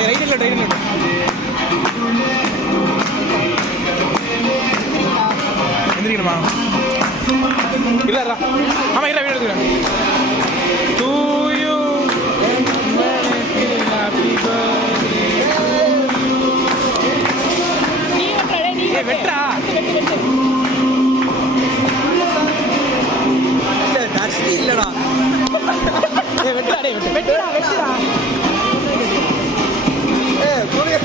Right இல்ல எந்திரிக்கணுமா இல்ல ஆமா இல்ல வீடு எடுத்துக்கிறேன் to you happy birthday நீ வெட்றா டஸ்டி இல்லடா வெட்றா போறியா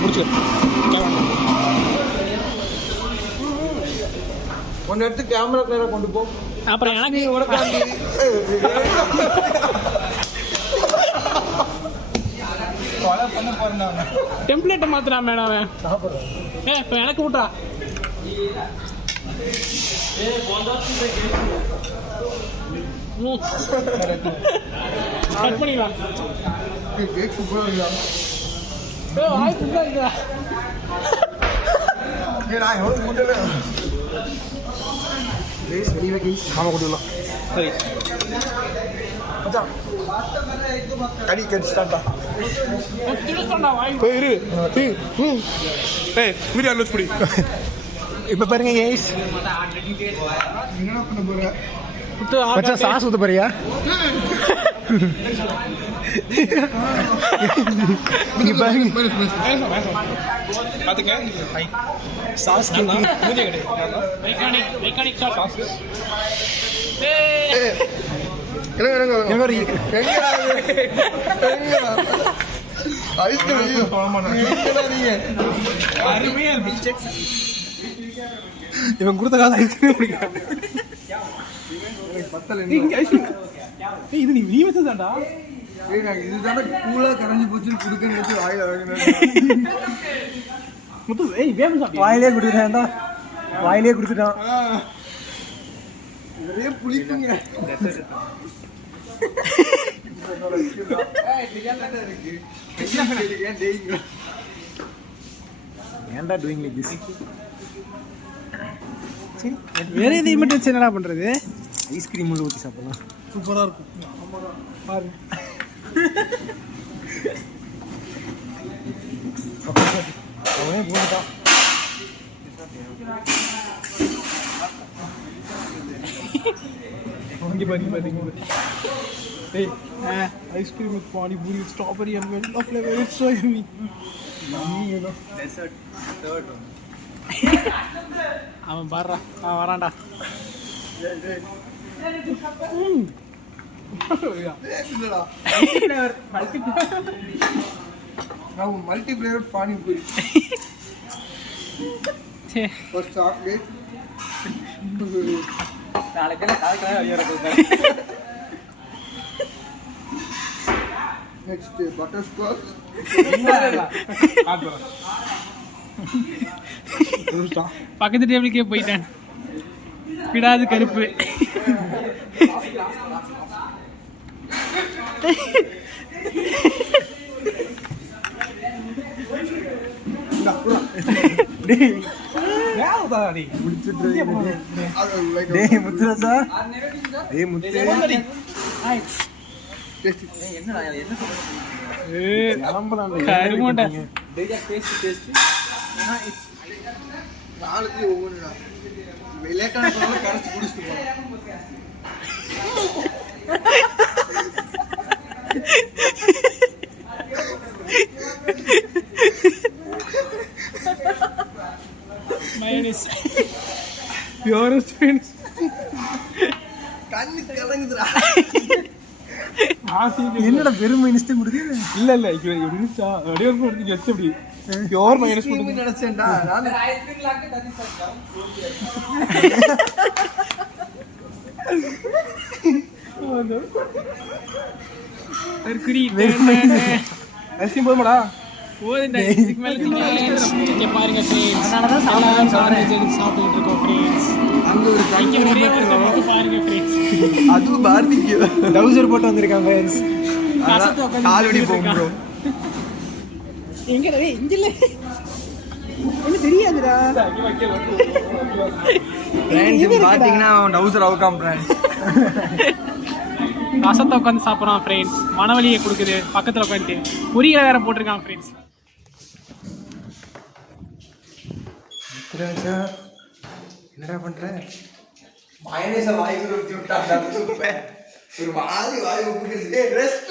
முடிச்சு ஒன்னு எடுத்து கேமரா கிளியரா கொண்டு போ அப்புறம் எனக்கு டெம்ப்ளேட்டை மாத்துறா மேடம் இப்போ எனக்கு விட்டா கட் பண்ணிக்கலாம் கேக் சூப்பரா இருக்கா வாய் சூப்பரா இருக்கா நான் எவ்வளவு கூட்டவே ப்ளீஸ் வெளியே கேஸ் மாமா கொடுக்கலாம் சரி மச்சான் கடி கடிச்சிட்டான்டா போய் இரு ஏய் வீடியோ லூஸ் புடி இப்போ பாருங்க கேஸ் என்ன பண்ண போற மச்சான் சாஸ் ஊத்த போறியா நீங்க பாருங்க பாத்துங்க சாஸ் கேனா மூஞ்சி கடி மெக்கானிக் சாஸ் ஏய் எங்க ஐஸ்கிரீம் அருமையா இருக்கு இவன் கொடுத்த கால ஐஸ்கிரீம் பிடிக்கும் இது நீ வச்சதாண்டா இதுதானே கூலா கரைஞ்சி போச்சுன்னு கொடுக்க வாயிலே கொடுத்துட்டான்டா வாயிலே கொடுத்துட்டான் நிறைய புளிப்புங்க ஏன்டா டூயிங் லைக் திஸ் வேற எதையும் மட்டும் வச்சு என்னடா பண்றது ஐஸ்கிரீம் உள்ள ஊற்றி சாப்பிடலாம் சூப்பராக இருக்கும் பாரு அவனே போட்டுட்டான் ice cream with panipuri strawberry and vanilla flavour it's so yummy dessert third அவன் பாடுறா அவன் வரான்டா multi flavour panipuri first chocolate next butter scotch பக்கத்து டேபிளுக்கே போயிட்டேன் விடாது கருப்பு நாளைக்கு ஒவ்வொன்றுடா லேட்டான போனாலும் கரைச்சி குடிச்சிட்டு கண்ணு கலங்குதுடா என்னடா வெறும் மைனஸ் தான் கொடுக்குது இல்ல இல்ல இருந்துச்சா அப்படியே எடுத்து வச்சு அப்படி பியோர் மைனஸ் போட்டு நினைச்சேன்டா நான் ஐஸ்கிரீம் லாக்கே தண்ணி சாப்பிட்டேன் கர்க்குரி ஐஸ்கிரீம் போடுமாடா போதுண்டா இதுக்கு மேல நீங்க பாருங்க फ्रेंड्स அதனால தான் சாப்பிட்டு இருக்கோம் फ्रेंड्स அங்க ஒரு இங்க நிறைய பேர் பாருங்க फ्रेंड्स அது பார்பிக்யூ டவுசர் போட்டு வந்திருக்காங்க फ्रेंड्स காலடி போகும் bro எங்க டேய் இங்கல என்ன தெரியாதுடா फ्रेंड्स பாத்தீங்கன்னா டவுசர் அவுக்காம் फ्रेंड्स ரசத்தை உட்காந்து சாப்பிட்றான் ஃப்ரெண்ட்ஸ். மனவலியை கொடுக்குது பக்கத்தில் உட்காந்துட்டு. பொரியலை வேற போட்டிருக்கான் ஃப்ரெண்ட்ஸ். என்னடா பண்ற? மயனேஸை வாய்க்கு ஊற்றி விட்டாங்க. ஒரு மாதிரி வாய் ஊற்றி ரெஸ்ட்